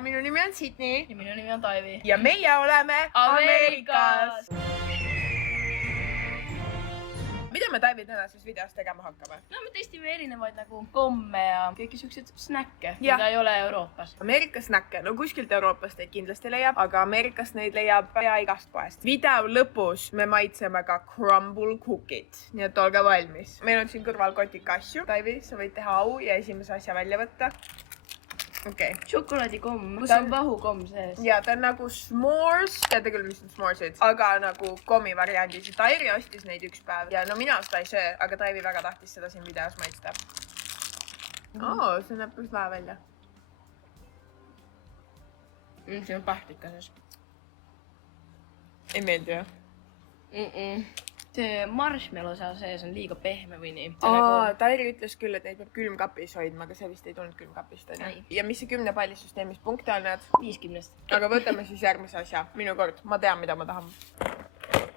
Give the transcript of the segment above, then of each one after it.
minu nimi on Sydney. Ja minu nimi on Taivi. Ja meie oleme Ameerikas. Mida me Taivi tänases videos tegema hakkame? No me testime erinevaid nagu komme ja kõiki siukseid snäkke, mida ei ole Euroopas. Ameerikas snäkke, no kuskilt Euroopast neid kindlasti leiab, aga Ameerikas neid leiab pea igast poest. Video lõpus me maitseme ka crumble cookid, nii et olge valmis. Meil on siin kõrval kotika asju. Taivi, sa võid teha au ja esimese asja välja võtta. Okay. Šokolaadikomm, kus on vahukomm sees. Ja ta on nagu s'mores, teate küll, mis on s'moresid, aga nagu kommi variandis. Tairi ostis neid üks päev ja no mina seda ei söö, aga Taivi väga tahtis seda siin videos maitsta. See näeb päris lahe välja. See on pahtika sees. Ei meeldi jah? See marshmallow seal sees on liiga pehme või nii. Tairi ütles küll, et neid peab külmkapis hoidma, aga see vist ei tulnud külmkapist. Ja mis see 10 pallisüsteemis punkte on need? 50. Aga võtame siis järgmise asja. Minu kord. Ma tean, mida ma tahan.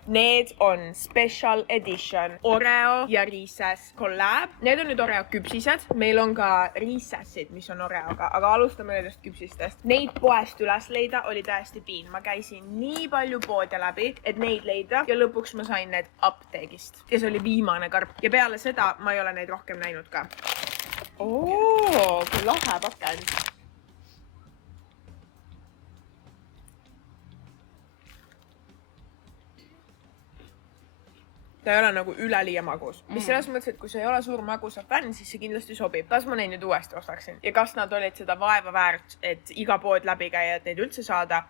Need on special edition Oreo ja Reese's collab. Need on nüüd Oreo küpsised. Meil on ka Reese'sid, mis on Oreoga, aga alustame nendest küpsistest. Neid poest üles leida oli täiesti piin. Ma käisin nii palju poode läbi, et neid leida ja lõpuks ma sain need apteegist. Ja see oli viimane karp. Ja peale seda ma ei ole neid rohkem näinud ka. Kui lahe pakend. Ta ei ole nagu üleliia magus. Mis selles mõttes, et kui sa ei ole suur magusa fänn, siis see kindlasti sobib. Kas ma neid nüüd uuesti ostaksin? Ja kas nad olid seda vaeva väärt, et iga pood läbi käia, et neid üldse saada?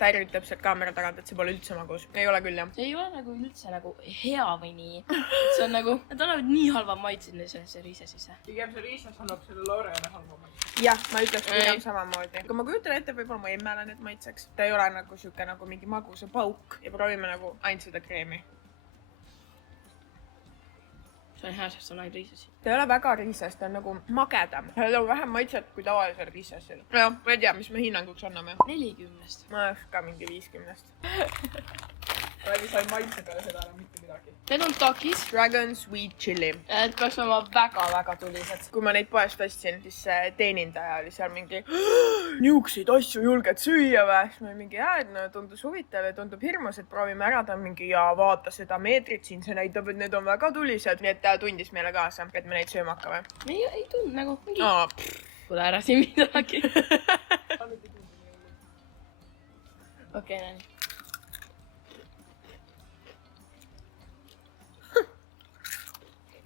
Tairi ütleb sealt kaamera tagant, et see pole üldse magus. Ei ole küll, jah. See ei ole nagu üldse nagu hea või nii. See on nagu, nad annavad nii halva maitse see Reese's ise. Pigem see Reese's annab selle Oreole halva maitse. Jah, ma ütleks pigem samamoodi. Kui ma kujutan ette, võib-olla ma emmele need maitseks. Ta ei ole nagu siuke nagu mingi magusa pauk ja proovime nagu ainult seda kreemi. See on hea, sest see on ainult Reese'si. Ta ei ole väga Reese's, ta on nagu magedam. Seal on vähem maitset kui tavalisel Reese'sil. No, ma ei tea, mis me hinnanguks anname. 40. Ma oleks ka mingi 50. Taivi sai maitse peale seda enam mitte midagi. Need on Takis. Dragon Sweet Chili. Need peaks olema väga-väga tulised. Kui ma neid poest ostsin, siis teenindaja oli seal mingi niukseid asju julged süüa või? Siis ma mingi no tundus huvitav ja tundub hirmus, et proovime ära. Ta mingi vaata seda meetrit siin, see näitab, et need on väga tulised. Nii et ta tundis meile kaasa, et me neid sööma hakkame. Ei tund nagu mingi... Kuule ära siin midagi. Okei, näin.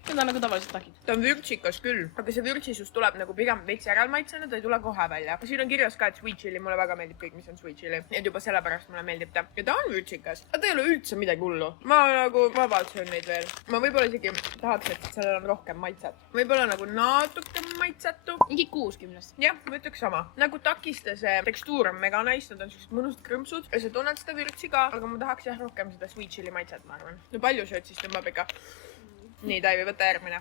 Need on nagu tavaliselt takid. Ta on vürtsikas küll, aga see vürtsisus tuleb nagu pigem veits järelmaitsena, ta ei tule kohe välja. Siin on kirjas ka, et sweet chili, mulle väga meeldib kõik, mis on sweet chili. Et juba sellepärast mulle meeldib ta. Ja ta on vürtsikas, aga ta ei ole üldse midagi hullu. Ma nagu vabalt söön neid veel. Ma võib-olla isegi tahaks, et sellel on rohkem maitset. Võib-olla nagu natuke maitsetu. Mingi 60. Jah, ma ütleks sama. Nagu takiste see tekstuur on mega nice, nad on sellised mõnusad krõmpsud. Ja sa tunned seda vürtsi ka, aga ma tahaks jah rohkem seda sweet chili maitset, ma arvan. No palju sööd siis tõmbab ikka. Nii, Taivi, võta järgmine.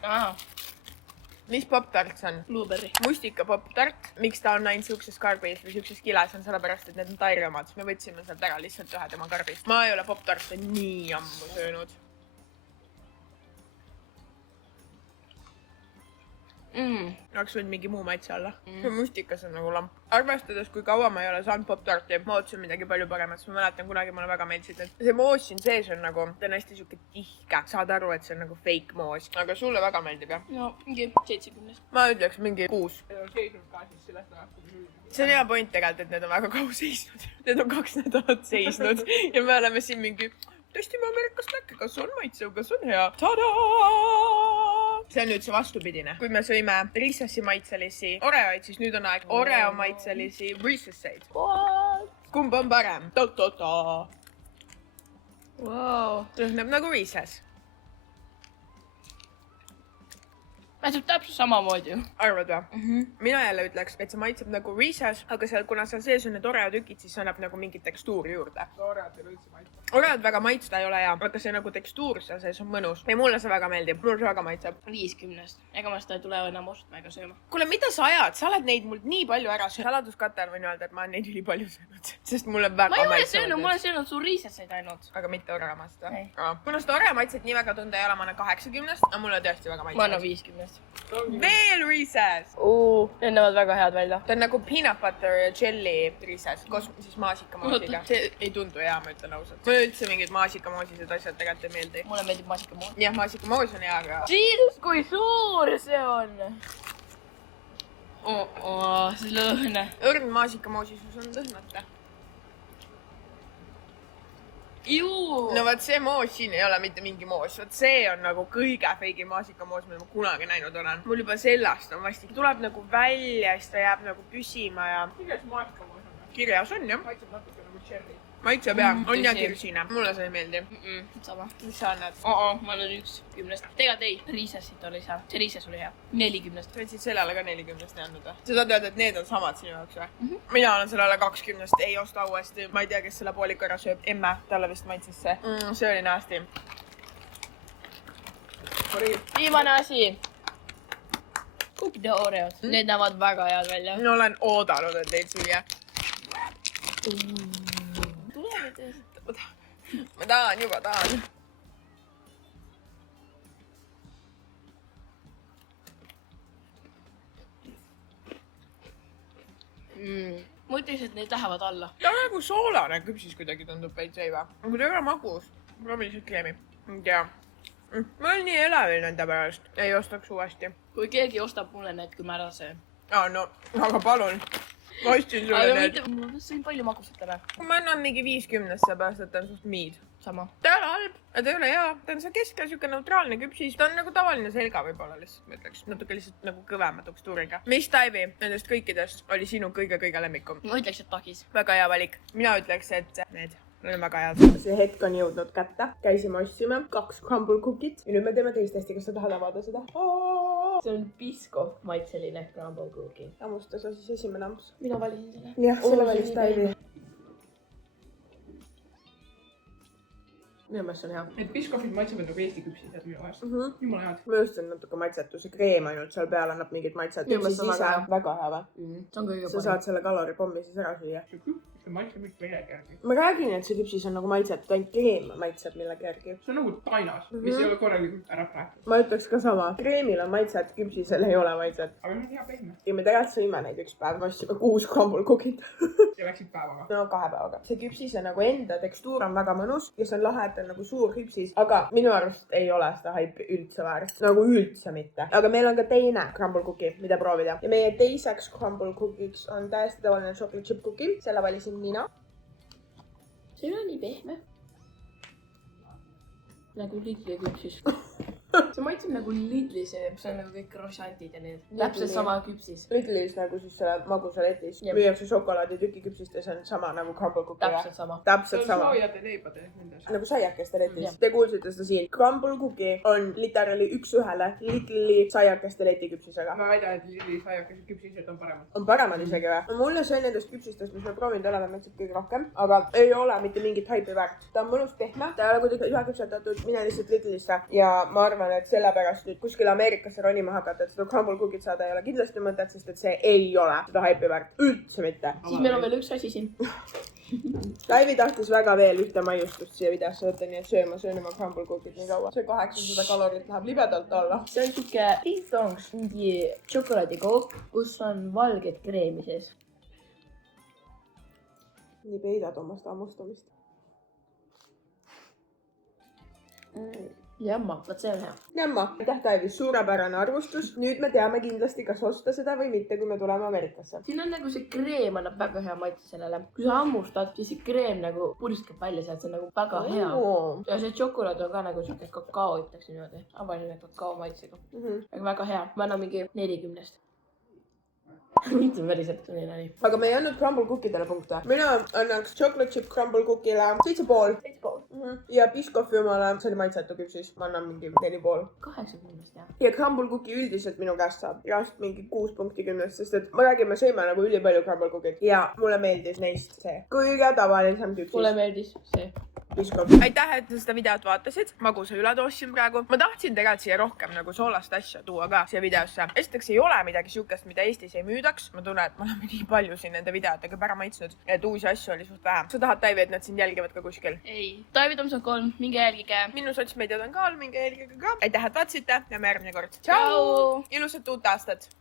Mis pop-tart see on? Blueberry. Mustika pop-tart. Miks ta on ainult siukses karbis või siukses kiles on sellepärast, et need on Tairi omad. Me võtsime sealt ära lihtsalt ühe tema karbist. Ma ei ole pop-tarte nii ammu söönud. Oleks võinud mingi muu maitse olla. Mustikas on nagu lamp. Arvestades, kui kaua ma ei ole saanud pop-tarti, ma ootasin midagi palju paremat. Ma mäletan, kunagi mulle väga meeldisid. See moos siin sees on nagu, ta on hästi siuke tihke. Saad aru, et see on nagu fake moos. Aga sulle väga meeldib, jah? No, mingi 70. Ma ütleks mingi 6. See on hea point tegelikult, et need on väga kaua seisnud. Need on 2 nädalat seisnud. Ja me oleme siin mingi, testime Ameerikas näkke, kas on maitsev, kas on hea. Tadaa! See on nüüd see vastupidine. Kui me sõime Reese'si maitselisi Oreoid, siis nüüd on aeg Oreo maitselisi Reese'seid. Kumb on parem? Ta-ta-ta! Wow. Lõhneb nagu Reese's. Maitseb täpselt samamoodi. Arvad või? Mina jälle ütleks, et see maitseb nagu Reese's, aga kuna seal sees on need Oreo tükid, siis annab nagu mingit tekstuuri juurde. Oreot ei ole üldse maitseb. Oreod väga maitsta ei ole hea, aga see nagu tekstuur seal sees on mõnus. ja mulle see väga meeldib, mulle see väga maitseb. 50. Ega ma seda ei tule enam ostma ega sööma. Kuule, mida sa ajad? Sa oled neid mult nii palju ära söönud. Saladuskatel võin öelda, et ma olen neid ülipalju söönud, sest mulle väga ma ei ole maitsevad söönud, need. ma olen söönud sul riiseseid ainult. aga mitte oremast või? Ei. kuna seda oremaitset nii väga tunda ei ole, ma annan 80, aga mulle tõesti väga ma annan maitsevad. 50. Veel Reese's! Need näevad väga head välja. ta on nagu peanut butter ja jelly Reese's koos siis maasikamoosiga. Oota. see ei tundu hea, ma ütlen ausalt. mulle üldse mingid maasikamoosised asjad tegelikult ei meeldi. Mulle meeldib maasikamoos. jah, maasikamoos on hea, aga Jesus, kui suur see on! See lõhn. õrn maasikamoosisus on lõhnata. no vot see moos siin ei ole mitte mingi moos, vot see on nagu kõige feigi maasikamoos, mida ma kunagi näinud olen. mul juba sellest on vastik, tuleb nagu välja, siis ta jääb nagu püsima ja. kirjas maasikamoos on? kirjas on jah. maitseb natuke nagu cherry. maitseb jah, on ja tõsi. kirsine. mulle see ei meeldi. Sama. mis sa annad? Ma annan 1/10. Tegelikult ei, riisesit oli seal. See riises oli hea. 40. sa võtsid sellele ka 40 ei andnud või? sa tahad öelda, et need on samad sinu jaoks või? Mhm. mina annan sellele 20, ei osta uuesti. ma ei tea, kes selle pooliku ära sööb. emme, talle vist maitses see. see oli nasty. Viimane asi. Cooked Oreod. Need näevad väga head välja. ma olen oodanud, et neid süüa. Tule nüüd. ma tahan juba, tahan. Ma ütleks, et need lähevad alla. ta on nagu soolane küpsis kuidagi tundub veits veiva. aga ta ei ole magus. proovi lihtsalt kreemi. ei tea. ma olen nii elevil nende pärast. ei ostaks uuesti. Kui keegi ostab mulle need, kui ma ära söön. no, aga palun. ma ostsin sulle aga need. mitte, ma sõin palju magusat täna. ma annan mingi 50, seepärast et ta on suht miid. Sama. ta ei ole halb, ta ei ole hea, ta on see keskel siuke neutraalne küpsis, ta on nagu tavaline selga võib-olla lihtsalt, ma ütleks, natuke lihtsalt nagu kõvema tekstuuriga. mis Taivi nendest kõikidest oli sinu kõige lemmikum? ma ütleks, et takis. väga hea valik. mina ütleks, et need on väga head. see hetk on jõudnud kätte. käisime, ostsime 2 crumble cookit ja nüüd me teeme teist hästi. kas sa tahad avada seda? see on Biscoff maitseline crumble cookie. hammusta sa siis esimene amps. mina valisin selle. jah, selle valis Taivi. minu meelest see on hea. Need Biscoffid maitsevad nagu Eesti küpsised minu ajast. Jumala head. minu arust on natuke maitsetu, see kreem ainult seal peal annab mingit maitset. Minu meelest on väga hea. väga hea või? See on kõige sa saad selle kaloripommi siis ära süüa. See maitseb ikka millegi järgi. ma räägin, et see küpsis on nagu maitset, ainult kreem maitseb millegi järgi. see on nagu tainas, mis ei ole korralikult ära praetud. ma ütleks ka sama. kreemil on maitset, küpsisel ei ole maitset. aga see on hea pehme. ja me tegelikult sõime neid üks päev, me ostsime 6 crumble cookit. ja läksid päevaga. no 2 päevaga. see küpsise nagu enda tekstuur on väga mõnus ja see on lahe, et on nagu suur küpsis, aga minu arust ei ole seda haipi üldse väärt. nagu üldse mitte. aga meil on ka teine crumble cookie, mida proovida. ja meie teiseks crumble cookiks on täiesti tavaline chocolate chip cookie. selle valisin mina. see ei ole nii pehme. nagu Lidli küpsis. see maitseb nagu Lidli see, mis on nagu kõik croissantid ja need. täpselt sama küpsis. Lidlis nagu siis selle magusaletis müüakse šokolaaditüki küpsist ja see on sama nagu crumble cookie. täpselt sama. täpselt sama. soojade leibade nendes. nagu saiakeste letis. Te kuulsite seda siin. Crumble cookie on literally 1:1 Lidli saiakeste leti küpsisega. ma väidan, et Lidli saiakesed küpsised on paremad. on paremad isegi või? mulle see nendest küpsistest, mis me proovinud oleme, maitseb kõige rohkem, aga ei ole mitte mingit haipi väärt. ta on mõnus pehme, ta ei ole kuidagi üheküpsetatud, mine lihtsalt Lidlisse ja ma arvan, et sellepärast nüüd kuskile Ameerikasse ronima hakata, et seda crumble cookit saada ei ole kindlasti mõtet, sest et see ei ole seda haipi väärt. üldse mitte. siis meil on veel üks asi siin. Taivi tahtis väga veel ühte maiustust siia videosse võtta, nii et söön oma crumble cookit nii kaua. see 800 kalorit läheb libedalt alla. see on siuke ding-dongs, mingi šokolaadikook, kus on valget kreemi sees. nii peidad oma seda hammustamist. jamma, vot see on hea. Jamma, aitäh Taivi, suurepärane arvustus. nüüd me teame kindlasti, kas osta seda või mitte, kui me tuleme Ameerikasse. siin on nagu see kreem annab väga hea maitse sellele. kui sa hammustad, siis see kreem nagu purskab välja sealt, see on nagu väga hea. ja see šokolaad on ka nagu siuke kakao, ütleks niimoodi. avaline kakao maitsega. aga väga hea. ma annan mingi 40. mitte päriselt, see on nii nali. aga me ei andnud crumble cookidele punkte. mina annaks chocolate chip crumble cookile 7,5. ja Biscoffi omale, see oli maitsetu küpsis, ma annan mingi 4,5. 80 jah. ja crumble cookie üldiselt minu käest saab just mingi 6 punkti 10, sest et ma räägin, me sõime nagu ülipalju crumble cookid ja mulle meeldis neist see kõige tavalisem küpsis. mulle meeldis see. aitäh, et seda videot vaatasid. magusa üledoos siin praegu. Ma tahtsin tegelikult siia rohkem nagu soolast asja tuua ka siia videosse. Esiteks ei ole midagi siukest, mida Eestis ei müüdaks. Ma tunnen, et me oleme nii palju siin nende videotega ära maitsnud, et uusi asju oli suht vähe. Sa tahad, Taivi, et nad sind jälgivad ka kuskil? ei, Taivi Tomson 3, minge jälgige. Minu sotsmeediad on ka all, minge jälgige ka. aitäh, et vaatasite. Näeme järgmine kord. Tšau! Ilusat uut aastat!